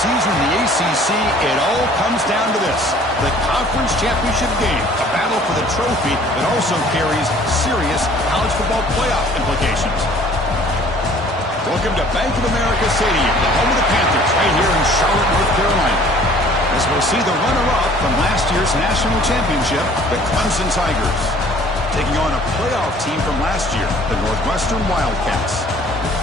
season in the ACC, it all comes down to this. The conference championship game, a battle for the trophy that also carries serious college football playoff implications. Welcome to Bank of America Stadium, the home of the Panthers, right here in Charlotte, North Carolina. As we'll see the runner-up from last year's national championship, the Clemson Tigers, taking on a playoff team from last year, the Northwestern Wildcats.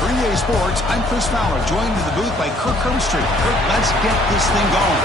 For EA Sports, I'm Chris Fowler, joined in the booth by Kirk Herbstreit. Kirk, let's get this thing going.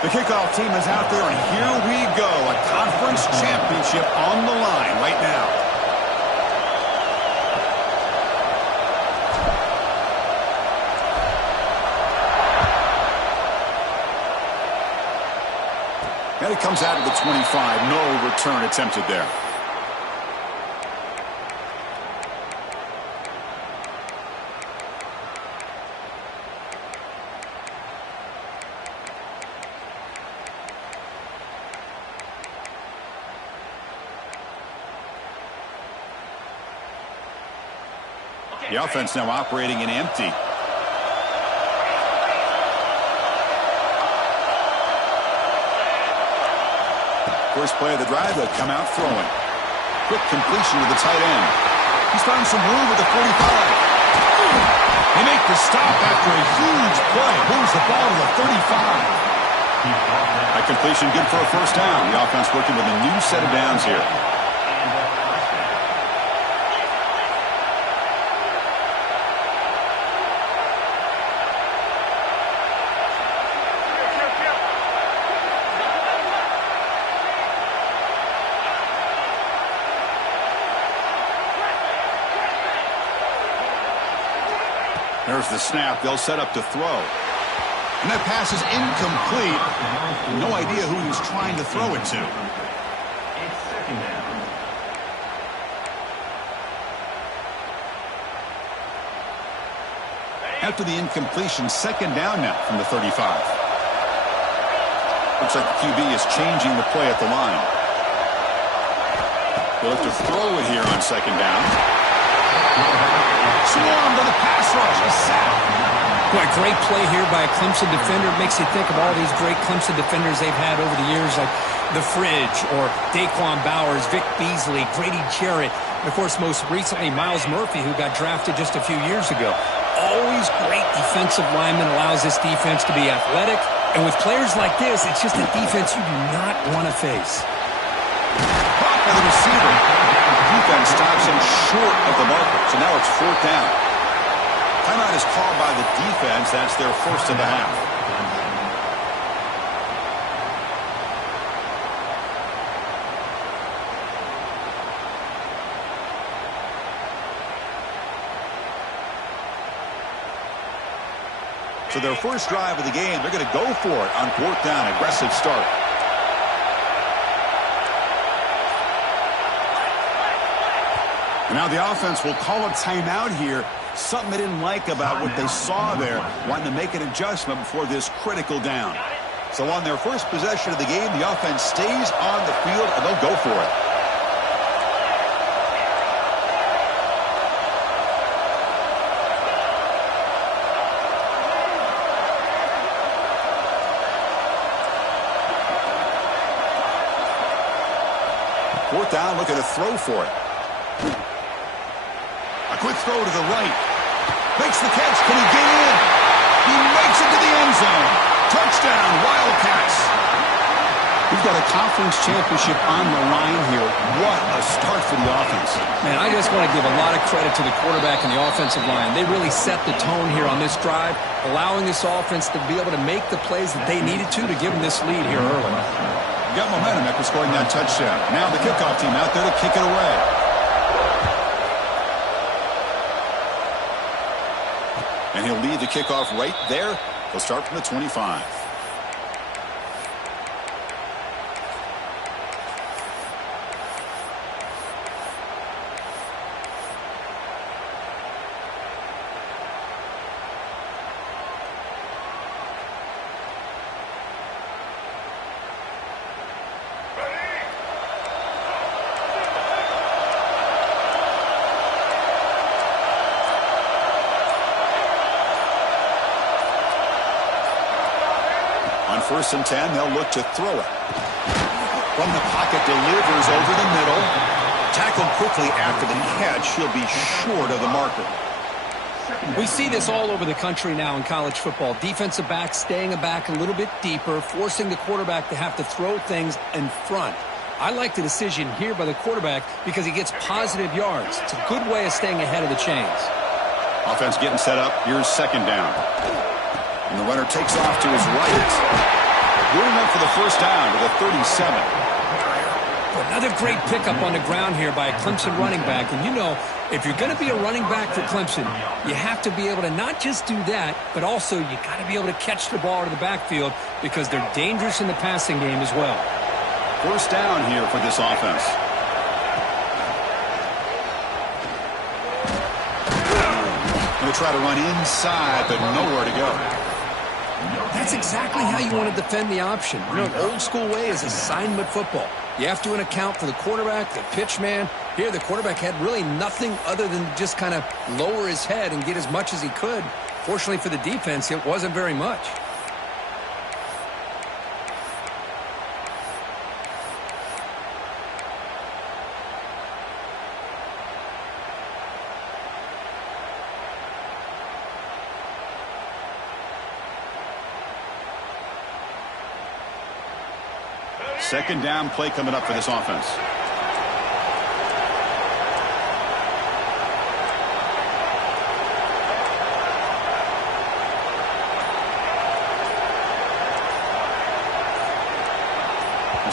The kickoff team is out there, and here we go. A conference championship on the line right now. And it comes out of the 25. No return attempted there. The offense now operating in empty. First play of the drive, they'll come out throwing. Quick completion to the tight end. He's found some room with the 45. They make the stop after a huge play. Moves the ball to the 35. That completion good for a first down. The offense working with a new set of downs here. There's the snap. They'll set up to throw. And that pass is incomplete. No idea who he was trying to throw it to. It's second down. After the incompletion, second down now from the 35. Looks like the QB is changing the play at the line. They'll have to throw it here on second down. Swarmed by the pass rush. A sack. Boy, great play here by a Clemson defender. Makes you think of all these great Clemson defenders they've had over the years, like The Fridge or Daquan Bowers, Vic Beasley, Grady Jarrett, and, of course, most recently, Myles Murphy, who got drafted just a few years ago. Always great defensive lineman, allows this defense to be athletic. And with players like this, it's just a defense you do not want to face. Caught by the receiver. Defense stops him short of the marker, so now it's fourth down. Timeout is called by the defense. That's their first of the half. So their first drive of the game, they're going to go for it on fourth down. Aggressive start. And now the offense will call a timeout here. Something they didn't like about what they saw there. Wanting to make an adjustment before this critical down. So on their first possession of the game, the offense stays on the field and they'll go for it. Fourth down, looking to throw for it. A quick throw to the right. Makes the catch. Can he get in? He makes it to the end zone. Touchdown, Wildcats. We've got a conference championship on the line here. What a start for the offense. Man, I just want to give a lot of credit to the quarterback and the offensive line. They really set the tone here on this drive, allowing this offense to be able to make the plays that they needed to give them this lead here early. Got momentum after scoring that touchdown. Now the kickoff team out there to kick it away. he'll lead the kickoff right there. He'll start from the 25. On 1st and 10, they'll look to throw it. From the pocket, delivers over the middle. Tackled quickly after the catch. He'll be short of the marker. We see this all over the country now in college football. Defensive backs staying back a little bit deeper, forcing the quarterback to have to throw things in front. I like the decision here by the quarterback because he gets positive yards. It's a good way of staying ahead of the chains. Offense getting set up. Here's 2nd down. And the runner takes off to his right. Good enough for the 1st down to the 37. Another great pickup on the ground here by a Clemson running back. And you know, if you're going to be a running back for Clemson, you have to be able to not just do that, but also you got to be able to catch the ball to the backfield because they're dangerous in the passing game as well. 1st down here for this offense. Going to try to run inside, but nowhere to go. That's exactly how you want to defend the option. You know, an old-school way is assignment football. You have to account for the quarterback, the pitch man. Here, the quarterback had really nothing other than just kind of lower his head and get as much as he could. Fortunately for the defense, it wasn't very much. Second down play coming up for this offense.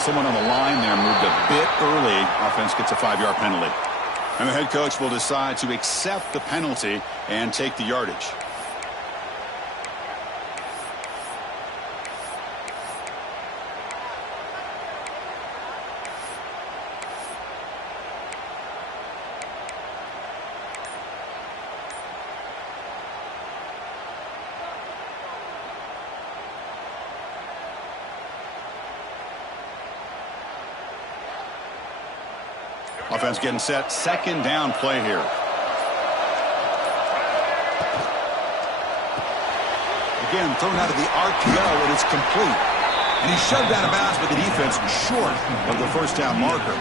Someone on the line there moved a bit early. Offense gets a 5-yard penalty. And the head coach will decide to accept the penalty and take the yardage. Offense getting set. Second down play here. Again, thrown out of the RPO, and it's complete. And he's shoved out of bounds, but the defense short of the 1st down marker.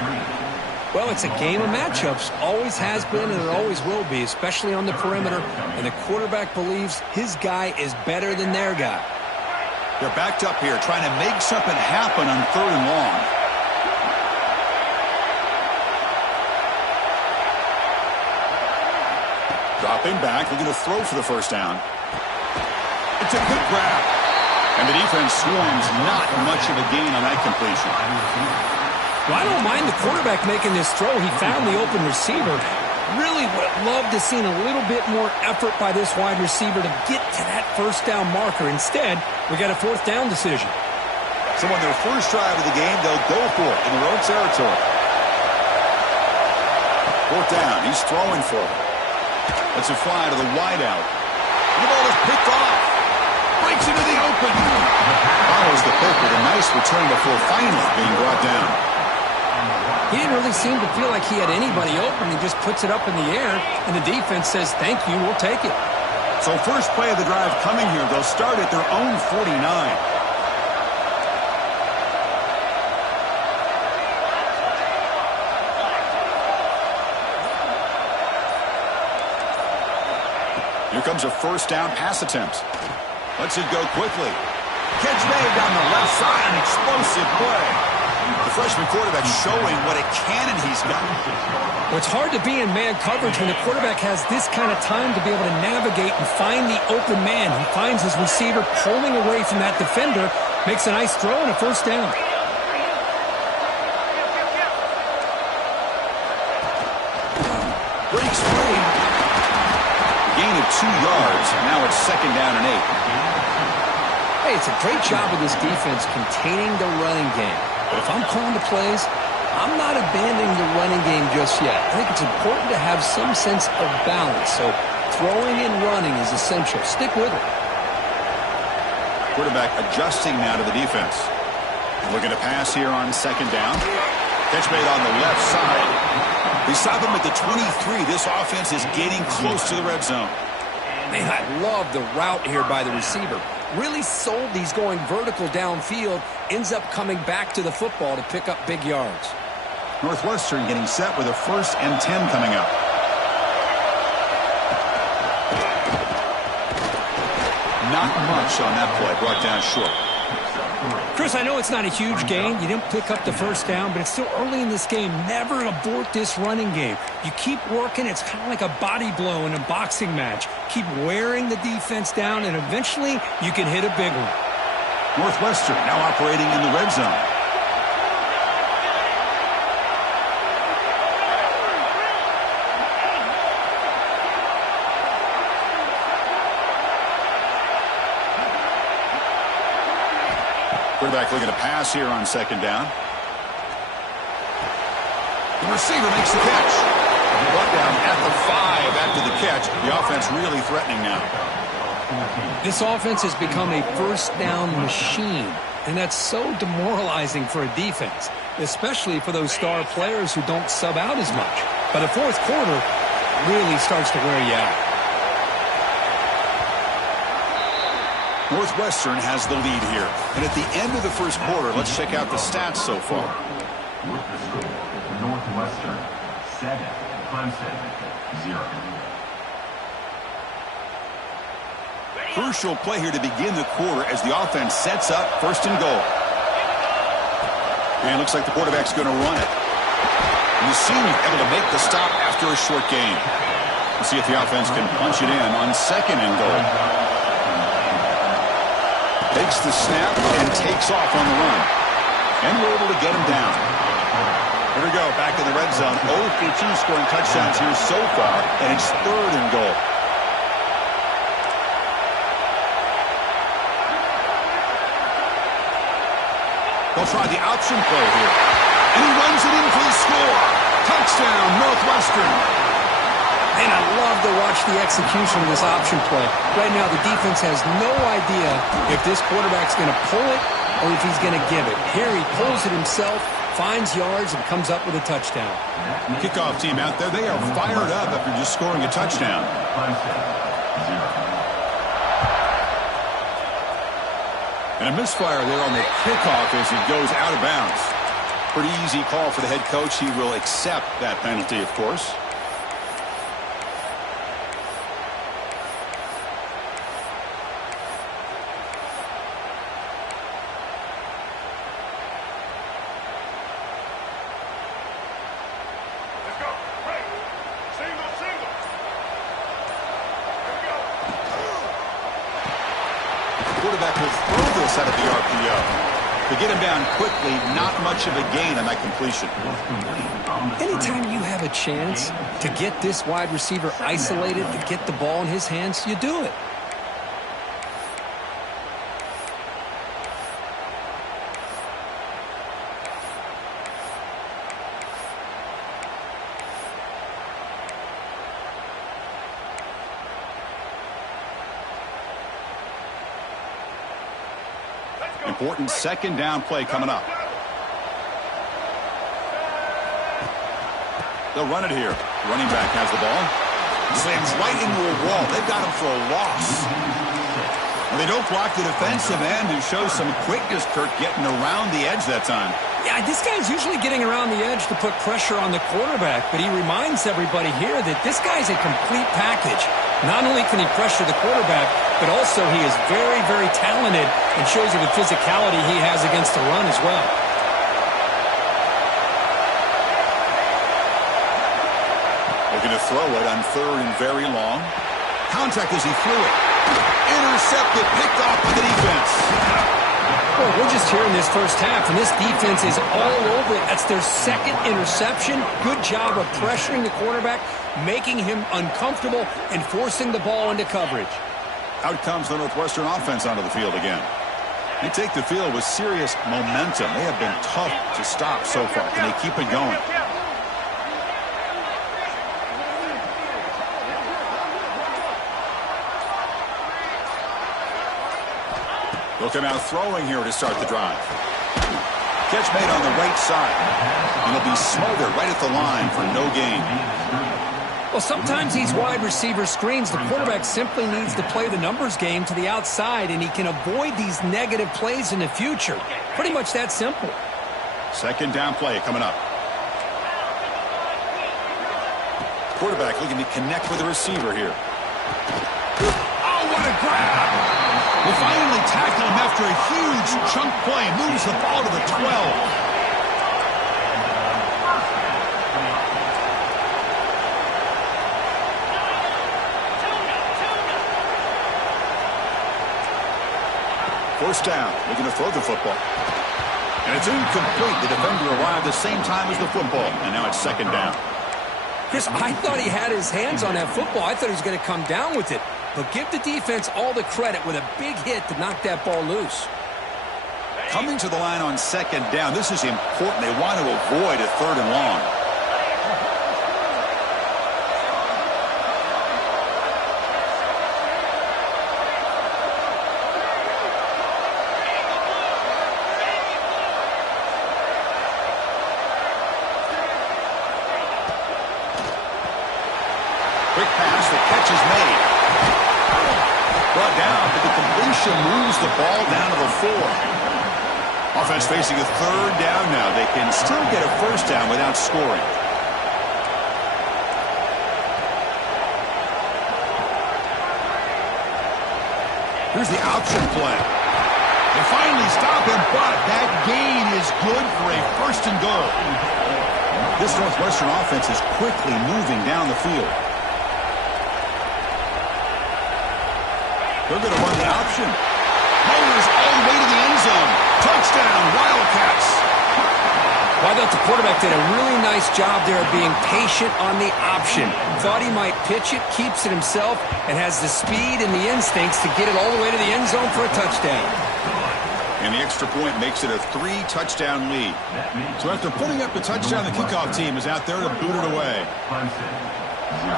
Well, it's a game of matchups. Always has been, and it always will be, especially on the perimeter. And the quarterback believes his guy is better than their guy. They're backed up here, trying to make something happen on 3rd and long. Dropping back, looking to throw for the 1st down. It's a good grab. And the defense swarms, not much of a gain on that completion. Well, I don't mind the quarterback making this throw. He found the open receiver. Really would have loved to seen a little bit more effort by this wide receiver to get to that 1st down marker. Instead, we got a 4th down decision. So on their first drive of the game, they'll go for it in their own territory. 4th down, he's throwing for it. That's a fly to the wideout. The ball is picked off. Breaks into the open. Follows the pick with a nice return before finally being brought down. He didn't really seem to feel like he had anybody open. He just puts it up in the air, and the defense says, thank you, we'll take it. So first play of the drive coming here. They'll start at their own 49. Here comes a 1st down pass attempt. Lets it go quickly. Catch made down the left side. An explosive play. The freshman quarterback showing what a cannon he's got. Well, it's hard to be in man coverage when the quarterback has this kind of time to be able to navigate and find the open man. He finds his receiver pulling away from that defender, makes a nice throw and a 1st down. Breaks free. Gain of 2 yards. Now it's 2nd down and 8. Hey, it's a great job of this defense containing the running game. But if I'm calling the plays, I'm not abandoning the running game just yet. I think it's important to have some sense of balance. So throwing and running is essential. Stick with it. Quarterback adjusting now to the defense. Looking to pass here on 2nd down. Catch made on the left side. They stop him at the 23. This offense is getting close to the red zone. Man, I love the route here by the receiver. Really sold these going vertical downfield. Ends up coming back to the football to pick up big yards. Northwestern getting set with a 1st and 10 coming up. Not much on that play. Brought down short. Chris, I know it's not a huge gain. You didn't pick up the 1st down, but it's still early in this game. Never abort this running game. You keep working. It's kind of like a body blow in a boxing match. Keep wearing the defense down, and eventually you can hit a big one. Northwestern now operating in the red zone. Quarterback looking to pass here on 2nd down. The receiver makes the catch. Brought down at the 5 after the catch. The offense really threatening now. This offense has become a 1st down machine, and that's so demoralizing for a defense, especially for those star players who don't sub out as much. But the 4th quarter really starts to wear you out. Northwestern has the lead here. And at the end of the 1st quarter, let's check out the stats so far. With the score, Northwestern 7, Clemson 0. Crucial play here to begin the quarter as the offense sets up 1st and goal. And it looks like the quarterback's going to run it. And the senior able to make the stop after a short gain. We'll see if the offense can punch it in on 2nd and goal. Takes the snap and takes off on the run. And we're able to get him down. Here we go, back in the red zone. 0 for 2 scoring touchdowns here so far, and it's 3rd and goal. They'll try the option play here. And he runs it in for the score. Touchdown, Northwestern. And I love to watch the execution of this option play. Right now, the defense has no idea if this quarterback's going to pull it or if he's going to give it. Here he pulls it himself, finds yards, and comes up with a touchdown. Kickoff team out there, they are fired up after just scoring a touchdown. And a misfire there on the kickoff as it goes out of bounds. Pretty easy call for the head coach. He will accept that penalty, of course. Quarterback will throw this out of the RPO. To get him down quickly, not much of a gain on that completion. Anytime you have a chance to get this wide receiver isolated, to get the ball in his hands, you do it. Important 2nd down play coming up. They'll run it here. Running back has the ball. Slams right into a wall. They've got him for a loss. And they don't block the defensive end, who shows some quickness, Kirk, getting around the edge that time. Yeah, this guy's usually getting around the edge to put pressure on the quarterback, but he reminds everybody here that this guy's a complete package. Not only can he pressure the quarterback, but also he is very, very talented and shows you the physicality he has against the run as well. Looking to throw it on 3rd and very long. Contact as he threw it. Intercepted, picked off by the defense. Well, we're just here in this first half, and this defense is all over it. That's their second interception. Good job of pressuring the quarterback, making him uncomfortable, and forcing the ball into coverage. Out comes the Northwestern offense onto the field again. They take the field with serious momentum. They have been tough to stop so far. Can they keep it going? They'll come out throwing here to start the drive. Catch made on the right side. And he'll be smothered right at the line for no gain. Well, sometimes these wide receiver screens, the quarterback simply needs to play the numbers game to the outside, and he can avoid these negative plays in the future. Pretty much that simple. Second down play coming up. Quarterback looking to connect with the receiver here. Oh, what a grab! Will finally tackle him after a huge chunk play. Moves the ball to the 12. First down, looking to throw the football. And it's incomplete. The defender arrived the same time as the football. And now it's second down. Chris, I thought he had his hands on that football. I thought he was going to come down with it. But give the defense all the credit with a big hit to knock that ball loose. Coming to the line on second down. This is important. They want to avoid a third and long. Quick pass, the catch is made. Brought down, but the completion moves the ball down to the 4. Offense facing a third down now. They can still get a first down without scoring. Here's the option play. They finally stop him, but that gain is good for a first and goal. This Northwestern offense is quickly moving down the field. They're going to run the option. Mowers all the way to the end zone. Touchdown, Wildcats. Well, I thought the quarterback did a really nice job there of being patient on the option. Thought he might pitch it, keeps it himself, and has the speed and the instincts to get it all the way to the end zone for a touchdown. And the extra point makes it a 3-touchdown lead. So after putting up the touchdown, the kickoff team is out there to boot it away. Clemson, 0.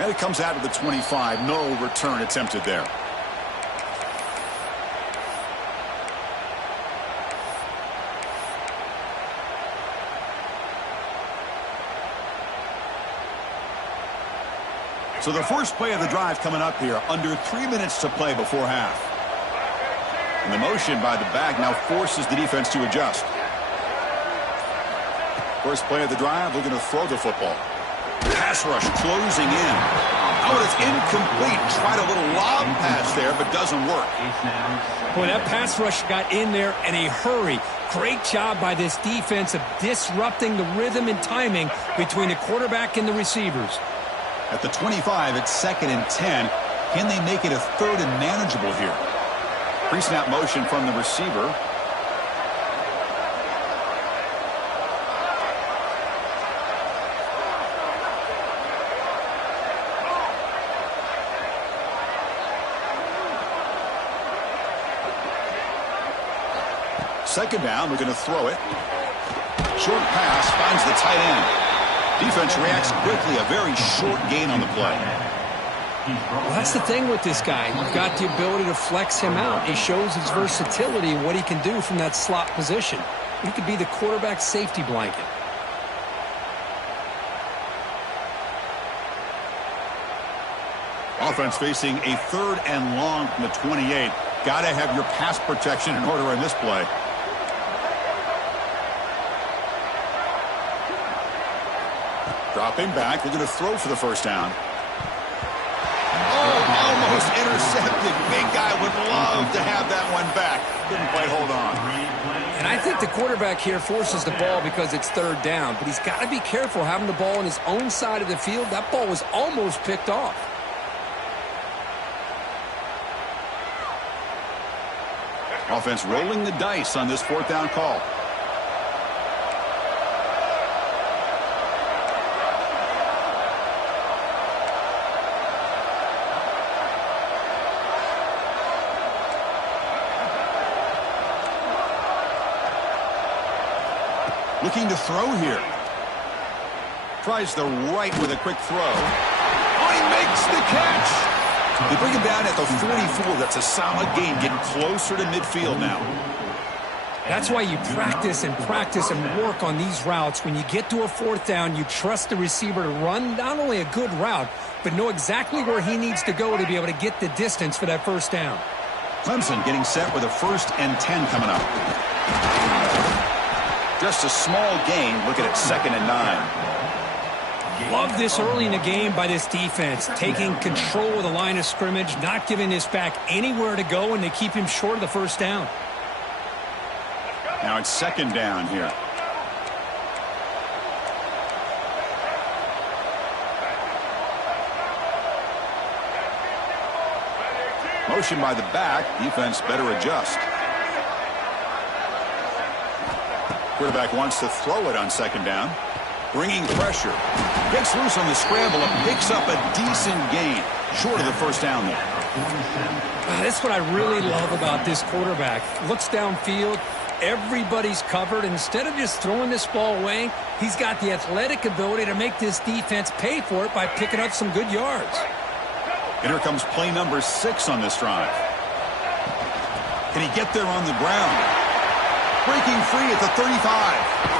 And it comes out to the 25. No return attempted there. So the first play of the drive coming up here. Under 3 minutes to play before half. And the motion by the back now forces the defense to adjust. First play of the drive, looking to throw the football. Pass rush closing in. Oh, it's incomplete. Tried a little lob pass there, but doesn't work. Boy, that pass rush got in there in a hurry. Great job by this defense of disrupting the rhythm and timing between the quarterback and the receivers. At the 25, it's 2nd and 10. Can they make it a 3rd and manageable here? Pre-snap motion from the receiver. Second down, we're going to throw it. Short pass finds the tight end. Defense reacts quickly, a very short gain on the play. Well, that's the thing with this guy. You've got the ability to flex him out. He shows his versatility and what he can do from that slot position. He could be the quarterback safety blanket. Offense facing a 3rd and long from the 28. Got to have your pass protection in order in this play. Dropping back, we're going to throw for the first down. Oh, almost intercepted. Big guy would love to have that one back. Couldn't quite hold on. And I think the quarterback here forces the ball because it's 3rd down. But he's got to be careful having the ball on his own side of the field. That ball was almost picked off. Offense rolling the dice on this fourth down call. Looking to throw here. Tries the right with a quick throw. Oh, he makes the catch. They bring him down at the 44. That's a solid gain, getting closer to midfield now. That's why you practice and work on these routes. When you get to a fourth down, you trust the receiver to run not only a good route, but know exactly where he needs to go to be able to get the distance for that first down. Clemson getting set with a 1st and 10 coming up. Just a small gain. Look at it, 2nd and 9. Love this early in the game by this defense, taking control of the line of scrimmage, not giving this back anywhere to go, and they keep him short of the first down. Now it's 2nd down here. Motion by the back. Defense better adjust. Quarterback wants to throw it on 2nd down. Bringing pressure. Gets loose on the scramble and picks up a decent gain. Short of the first down there. That's what I really love about this quarterback. Looks downfield. Everybody's covered. Instead of just throwing this ball away, he's got the athletic ability to make this defense pay for it by picking up some good yards. And here comes play number 6 on this drive. Can he get there on the ground? Breaking free at the 35.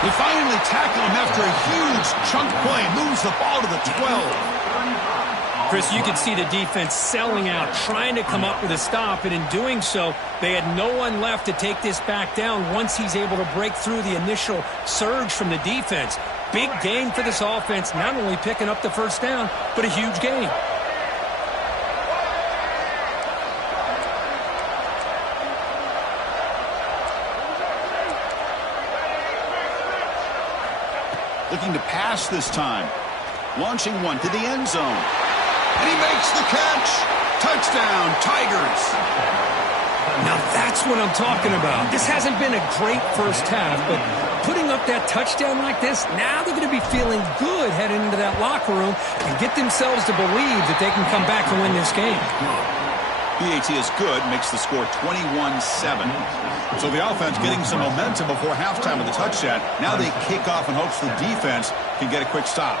They finally tackle him after a huge chunk play. Moves the ball to the 12. Chris, you can see the defense selling out, trying to come up with a stop, and in doing so, they had no one left to take this back down once he's able to break through the initial surge from the defense. Big gain for this offense, not only picking up the first down, but a huge gain. Looking to pass this time. Launching one to the end zone. And he makes the catch. Touchdown, Tigers. Now that's what I'm talking about. This hasn't been a great first half, but putting up that touchdown like this, now they're going to be feeling good heading into that locker room and get themselves to believe that they can come back and win this game. PAT is good, makes the score 21-7. So the offense getting some momentum before halftime with the touchdown. Now they kick off in hopes the defense can get a quick stop.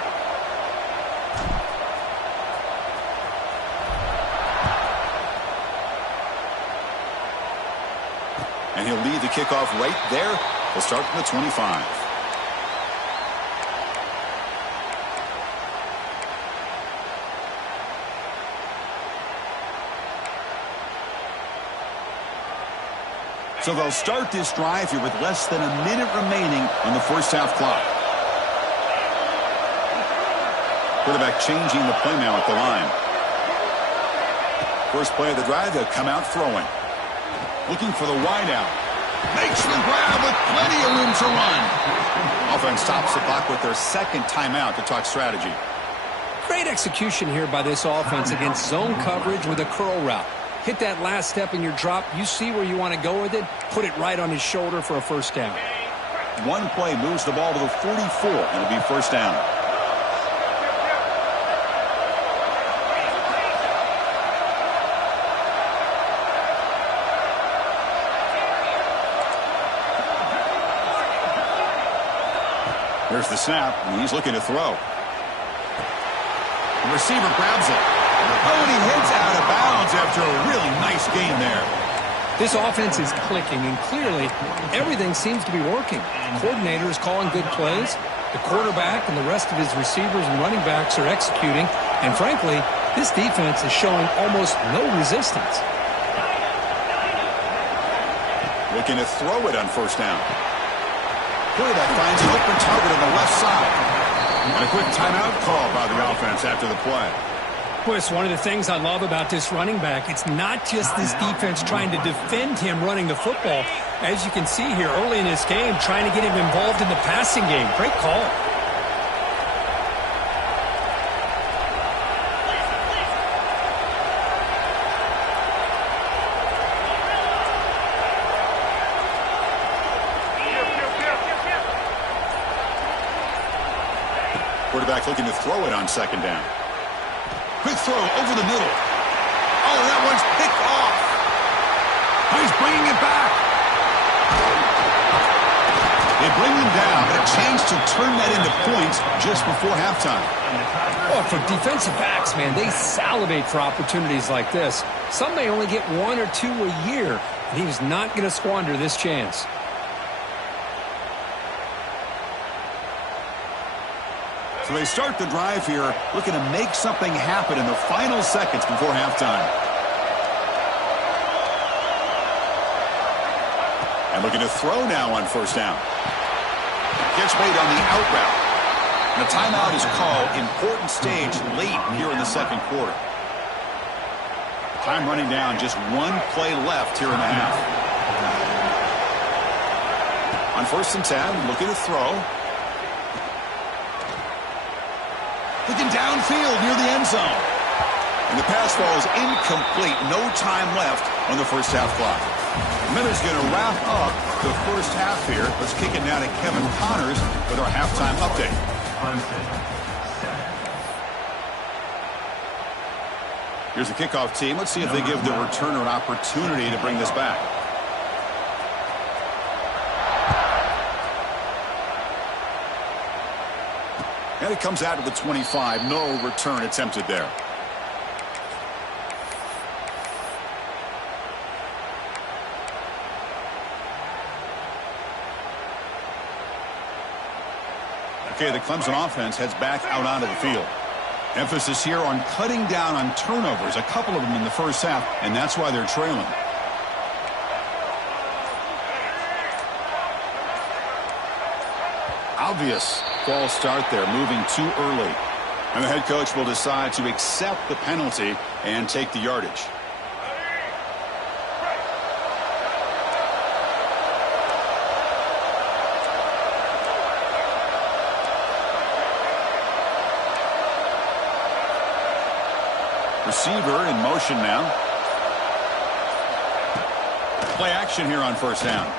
And he'll lead the kickoff right there. He'll start from the 25. So they'll start this drive here with less than a minute remaining on the first half clock. Quarterback changing the play now at the line. First play of the drive, they'll come out throwing. Looking for the wideout. Makes the grab with plenty of room to run. Offense stops the clock with their 2nd timeout to talk strategy. Great execution here by this offense against zone coverage with a curl route. Hit that last step in your drop. You see where you want to go with it. Put it right on his shoulder for a first down. One play moves the ball to the 44, and it'll be first down. There's the snap, and he's looking to throw. The receiver grabs it. Oh, and he heads out of bounds after a really nice gain there. This offense is clicking, and clearly everything seems to be working. The coordinator is calling good plays. The quarterback and the rest of his receivers and running backs are executing. And frankly, this defense is showing almost no resistance. Looking to throw it on first down. Quarterback finds an open target on the left side. And a quick timeout call by the offense after the play. Boy, it's one of the things I love about this running back. It's not just this defense trying to defend him running the football. As you can see here early in this game, trying to get him involved in the passing game. Great call. quarterback looking to throw it on second down. Quick throw over the middle. Oh, that one's picked off. He's bringing it back. They bring him down, but a chance to turn that into points just before halftime. Oh, for defensive backs, man, they salivate for opportunities like this. Some may only get 1 or 2 a year, and he was not going to squander this chance. So they start the drive here, looking to make something happen in the final seconds before halftime. And looking to throw now on first down. Gets made on the out route. And a timeout is called. Important stage late here in the second quarter. Time running down, just 1 play left here in the half. On first and 10, looking to throw. Looking downfield near the end zone. And the pass ball is incomplete. No time left on the first half clock. Miller's going to wrap up the first half here. Let's kick it now to Kevin Connors with our halftime update. Here's the kickoff team. Let's see if they give the returner an opportunity to bring this back. And it comes out to the 25. No return attempted there. Okay, the Clemson offense heads back out onto the field. Emphasis here on cutting down on turnovers, a couple of them in the first half, and that's why they're trailing. Obvious false start there, moving too early. And the head coach will decide to accept the penalty and take the yardage. Receiver in motion now. Play action here on first down.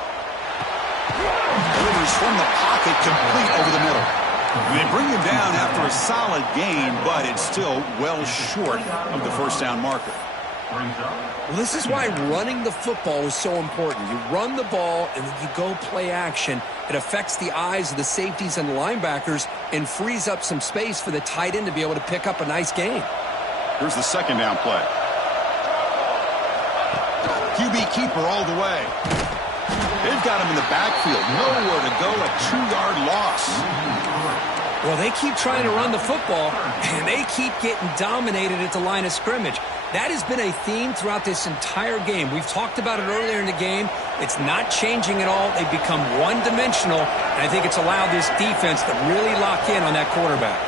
Delivers from the pocket, complete over the middle. And they bring him down after a solid gain, but it's still well short of the first down marker. Well, this is why running the football is so important. You run the ball, and then you go play action. It affects the eyes of the safeties and the linebackers and frees up some space for the tight end to be able to pick up a nice gain. Here's the second down play. QB keeper all the way. They've got him in the backfield. Nowhere to go, a 2-yard loss. Well, they keep trying to run the football, and they keep getting dominated at the line of scrimmage. That has been a theme throughout this entire game. We've talked about it earlier in the game. It's not changing at all. They've become one-dimensional, and I think it's allowed this defense to really lock in on that quarterback.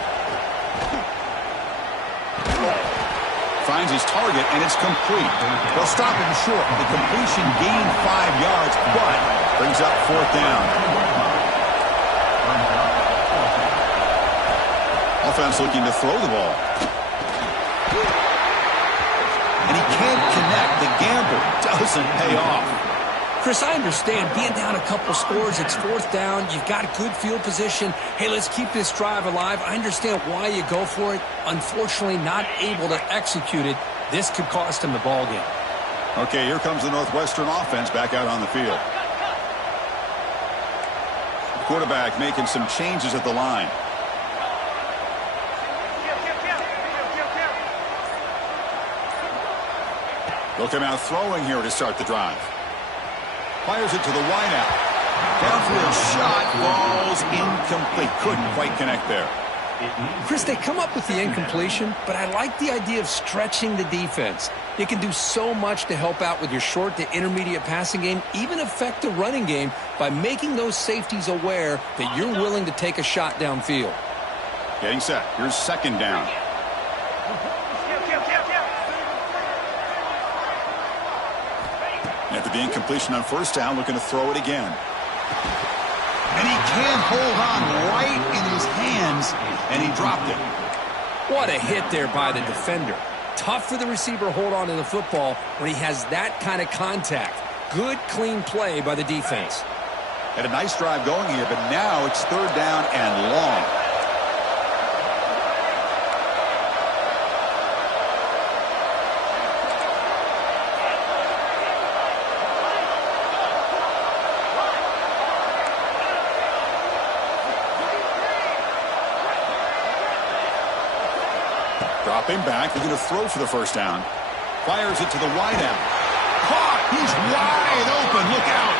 Finds his target, and it's complete. They'll stop him short. The completion gained 5 yards, but brings up fourth down. Offense looking to throw the ball. And he can't connect. The gamble doesn't pay off. Chris, I understand being down a couple scores, it's fourth down, you've got good field position. Hey, let's keep this drive alive. I understand why you go for it. Unfortunately, not able to execute it. This could cost him the ball game. Okay, here comes the Northwestern offense back out on the field. Quarterback making some changes at the line. They'll come out throwing here to start the drive. Fires it to the wideout. Downfield shot, falls incomplete. Couldn't quite connect there. Chris, they come up with the incompletion, but I like the idea of stretching the defense. You can do so much to help out with your short to intermediate passing game, even affect the running game by making those safeties aware that you're willing to take a shot downfield. Getting set. Here's second down. After the incompletion on first down, looking to throw it again. And he can't hold on right in his hands, and he dropped it. What a hit there by the defender. Tough for the receiver to hold on to the football when he has that kind of contact. Good, clean play by the defense. Had a nice drive going here, but now it's third down and long. Dropping back, looking to throw for the first down. Fires it to the wide out. Caught! He's wide open. Look out!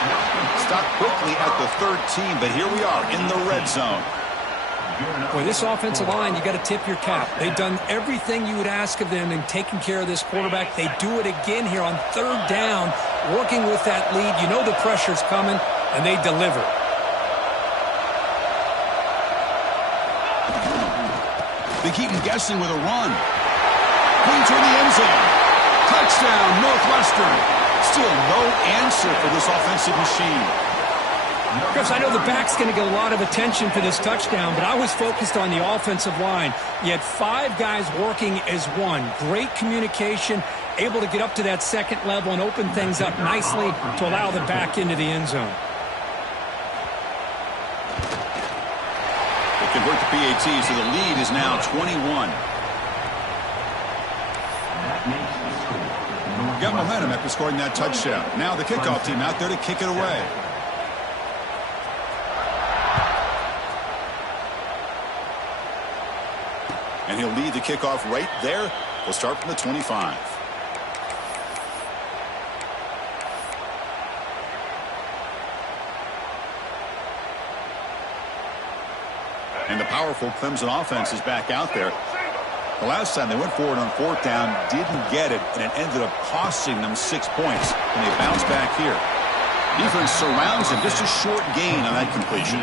Stopped quickly at the 13, but here we are in the red zone. Boy, this offensive line, you got to tip your cap. They've done everything you would ask of them in taking care of this quarterback. They do it again here on third down, working with that lead. You know the pressure's coming, and they deliver. They keep him guessing with a run. Going toward the end zone. Touchdown, Northwestern. Still no answer for this offensive machine. Chris, I know the back's going to get a lot of attention for this touchdown, but I was focused on the offensive line. You had 5 guys working as one. Great communication, able to get up to that second level and open things up nicely to allow the back into the end zone. They convert the PAT, so the lead is now 21. Got momentum after scoring that touchdown. Now the kickoff team out there to kick it away. And he'll lead the kickoff right there. We'll start from the 25. And the powerful Clemson offense is back out there. The last time they went forward on fourth down, didn't get it, and it ended up costing them 6 points. And they bounce back here. Defense surrounds him. Just a short gain on that completion.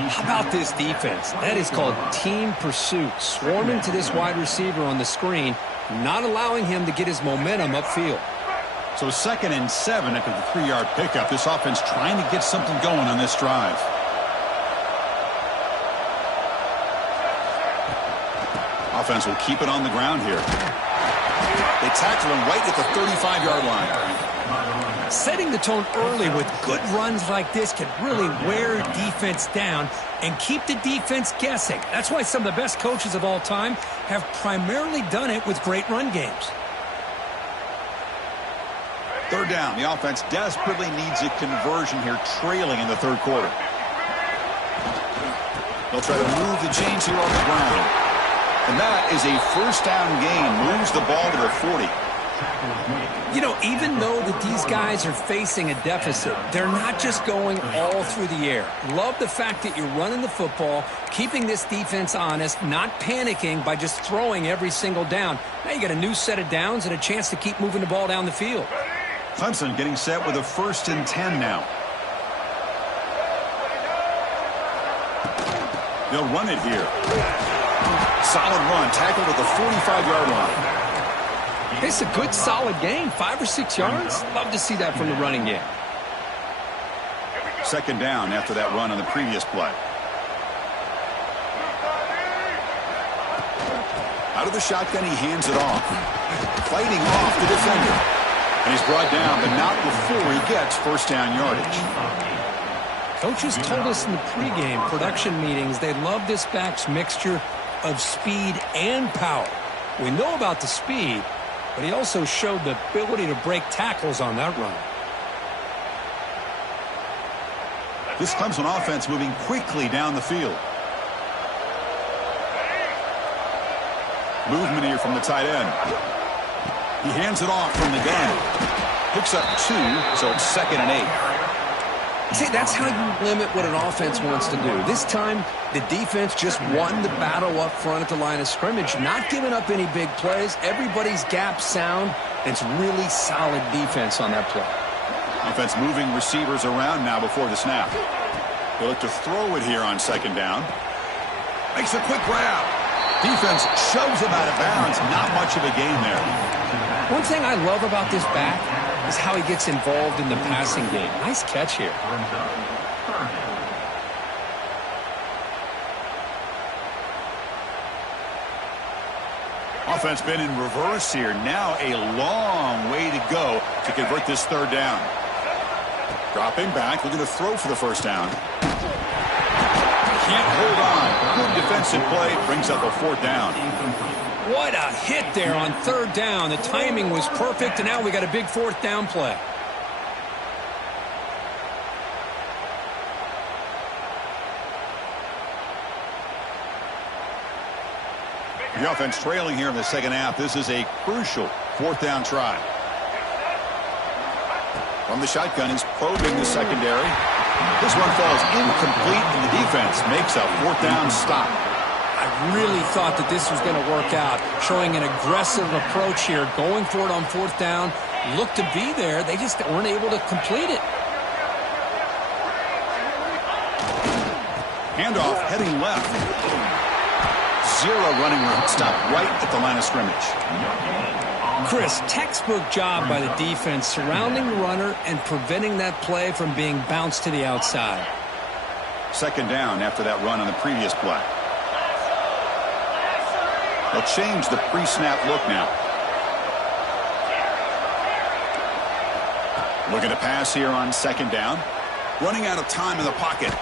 How about this defense? That is called team pursuit. Swarming to this wide receiver on the screen, not allowing him to get his momentum upfield. So 2nd and 7 after the 3-yard pickup. This offense trying to get something going on this drive. Offense will keep it on the ground here. They tackle him right at the 35-yard line. Setting the tone early with good runs like this can really wear defense down and keep the defense guessing. That's why some of the best coaches of all time have primarily done it with great run games. Third down. The offense desperately needs a conversion here, trailing in the third quarter. They'll try to move the chains here on the ground. And that is a first down gain. Moves the ball to the 40. You know, even though that these guys are facing a deficit, they're not just going all through the air. Love the fact that you're running the football, keeping this defense honest, not panicking by just throwing every single down. Now you got a new set of downs and a chance to keep moving the ball down the field. Clemson getting set with a 1st and 10 now. They'll run it here. Solid run, tackled at the 45-yard line. It's a good, solid gain, 5 or 6 yards. Love to see that from the running game. 2nd down after that run on the previous play. Out of the shotgun, he hands it off. Fighting off the defender. And he's brought down, but not before he gets first down yardage. Coaches told us in the pregame production meetings they love this back's mixture of speed and power. We know about the speed, but he also showed the ability to break tackles on that run. This Clemson offense moving quickly down the field. Movement here from the tight end. He hands it off from the gun. Picks up 2, so it's 2nd and 8. See, that's how you limit what an offense wants to do. This time, the defense just won the battle up front at the line of scrimmage, not giving up any big plays. Everybody's gap sound. It's really solid defense on that play. Offense moving receivers around now before the snap. They look to throw it here on 2nd down. Makes a quick grab. Defense shoves him out of bounds. Not much of a gain there. One thing I love about this back is how he gets involved in the passing game. Nice catch here. Offense been in reverse here. Now a long way to go to convert this 3rd down. Dropping back, looking to throw for the first down. Can't hold on. Good defensive play. Brings up a 4th down. What a hit there on 3rd down. The timing was perfect, and now we got a big 4th down play. The offense trailing here in the second half. This is a crucial fourth down try. From the shotgun, he's probing the secondary. This one falls incomplete, and the defense makes a fourth down stop. I really thought that this was going to work out, showing an aggressive approach here, going for it on fourth down. Looked to be there. They just weren't able to complete it. Handoff heading left. Zero running room. Stop right at the line of scrimmage. Chris, textbook job by the defense surrounding the runner and preventing that play from being bounced to the outside. Second down after that run on the previous play. They'll change the pre-snap look now. Looking to pass here on second down. Running out of time in the pocket.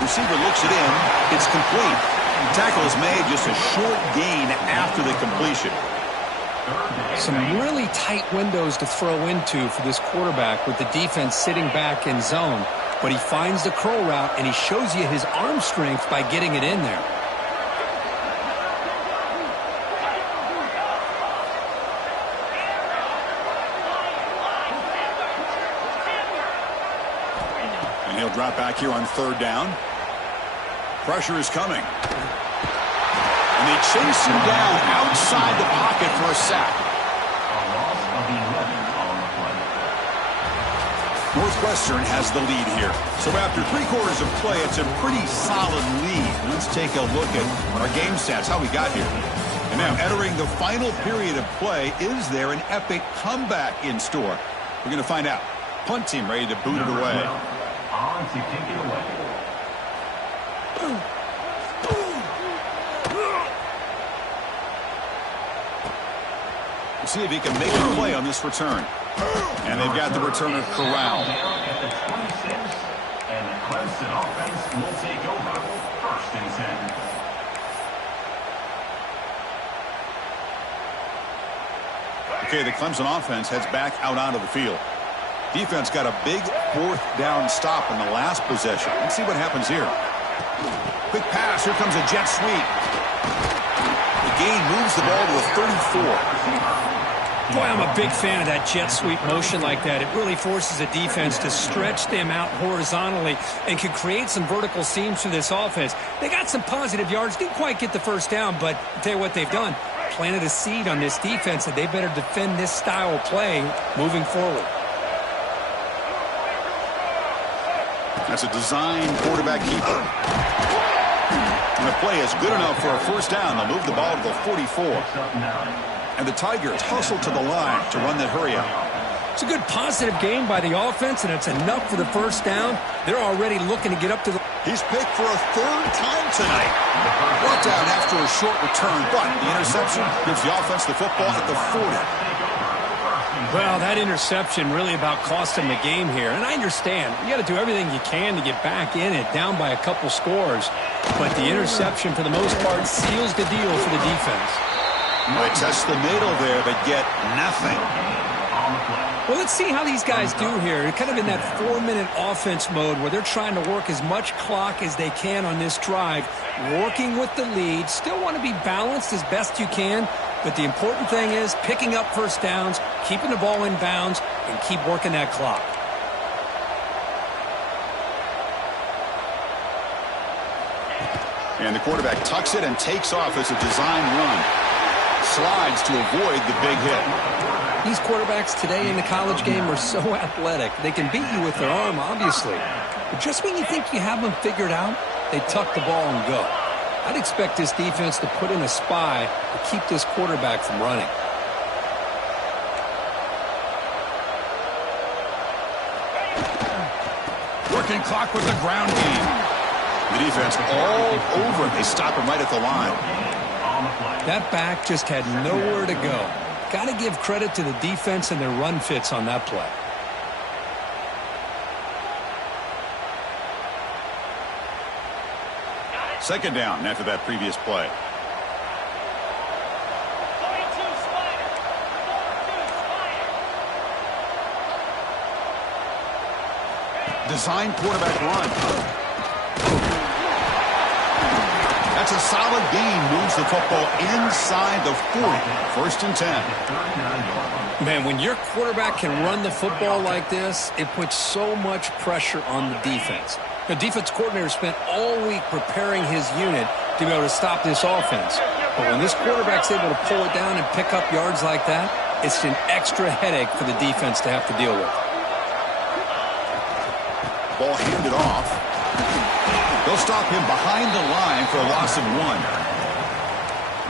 Receiver looks it in. It's complete. Tackle is made, just a short gain after the completion. Some really tight windows to throw into for this quarterback with the defense sitting back in zone. But he finds the curl route, and he shows you his arm strength by getting it in there. And he'll drop back here on third down. Pressure is coming. And they chase him down outside the pocket for a sack. Northwestern has the lead here. So after 3/4 of play, it's a pretty solid lead. Let's take a look at our game stats, how we got here. And now entering the final period of play, is there an epic comeback in store? We're going to find out. Punt team ready to boot it away. On to kick it away. We'll see if he can make a play on this return. And they've got the returner corralled. At the 26, and the Clemson offense will take over. 1st and 10. Okay, the Clemson offense heads back out onto the field. Defense got a big fourth down stop in the last possession. Let's see what happens here. Quick pass. Here comes a jet sweep. The gain moves the ball to the 34. Boy, I'm a big fan of that jet sweep motion like that. It really forces a defense to stretch them out horizontally and can create some vertical seams for this offense. They got some positive yards. Didn't quite get the first down, but I'll tell you what they've done. Planted a seed on this defense that they better defend this style of play moving forward. That's a design quarterback keeper. And the play is good enough for a first down. They'll move the ball to the 44. And the Tigers hustle to the line to run that hurry out. It's a good positive game by the offense, and it's enough for the first down. They're already looking to get up to the... He's picked for a third time tonight. Brought down after a short return, but the interception gives the offense the football at the 40. Well, that interception really about cost him the game here. And I understand. You got to do everything you can to get back in it, down by a couple scores. But the interception, for the most part, seals the deal for the defense. They test the middle there, but get nothing. Well, let's see how these guys do here. They're kind of in that 4-minute offense mode where they're trying to work as much clock as they can on this drive, working with the lead. Still want to be balanced as best you can, but the important thing is picking up first downs, keeping the ball in bounds, and keep working that clock. And the quarterback tucks it and takes off as a design run. Slides to avoid the big hit. These quarterbacks today in the college game are so athletic. They can beat you with their arm, obviously. But just when you think you have them figured out, they tuck the ball and go. I'd expect this defense to put in a spy to keep this quarterback from running. Working clock with the ground game. The defense all over it. They stop him right at the line. That back just had nowhere to go. Got to give credit to the defense and their run fits on that play. Second down after that previous play. Design quarterback run. That's a solid gain. Moves the football inside the 40. First and 10. Man, when your quarterback can run the football like this, it puts so much pressure on the defense. The defense coordinator spent all week preparing his unit to be able to stop this offense. But when this quarterback's able to pull it down and pick up yards like that, it's an extra headache for the defense to have to deal with. Ball handed off. They'll stop him behind the line for a loss of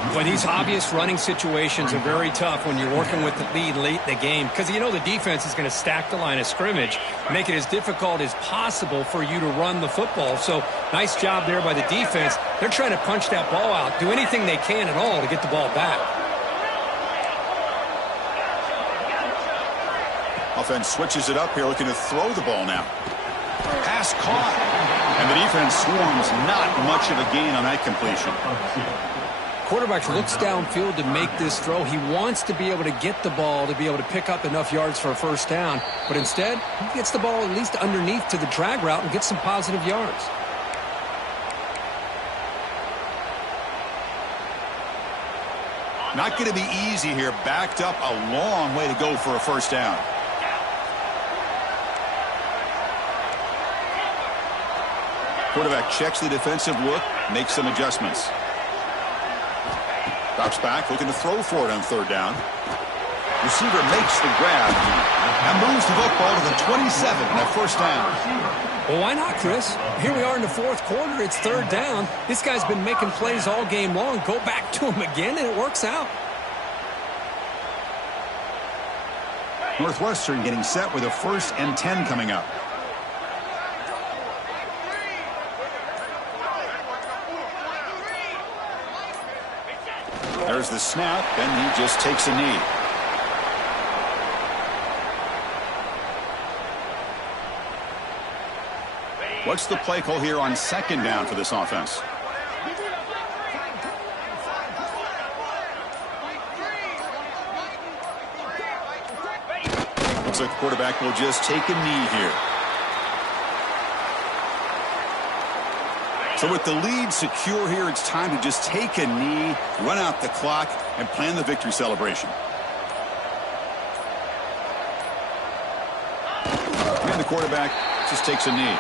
1. But these obvious running situations are very tough when you're working with the lead late in the game, because you know the defense is going to stack the line of scrimmage, make it as difficult as possible for you to run the football. So nice job there by the defense. They're trying to punch that ball out, do anything they can at all to get the ball back. Offense switches it up here, looking to throw the ball now. Pass caught. And the defense swarms, not much of a gain on that completion. Quarterback looks downfield to make this throw. He wants to be able to get the ball to be able to pick up enough yards for a first down. But instead, he gets the ball at least underneath to the drag route and gets some positive yards. Not going to be easy here. Backed up a long way to go for a first down. Quarterback checks the defensive look, makes some adjustments. Drops back, looking to throw for it on third down. Receiver makes the grab and moves the football to the 27 at first down. Well, why not, Chris? Here we are in the fourth quarter. It's third down. This guy's been making plays all game long. Go back to him again, and it works out. Northwestern getting set with a 1st and 10 coming up. There's the snap, and he just takes a knee. What's the play call here on second down for this offense? Looks like the quarterback will just take a knee here. So with the lead secure here, it's time to just take a knee, run out the clock, and plan the victory celebration. And the quarterback just takes a knee.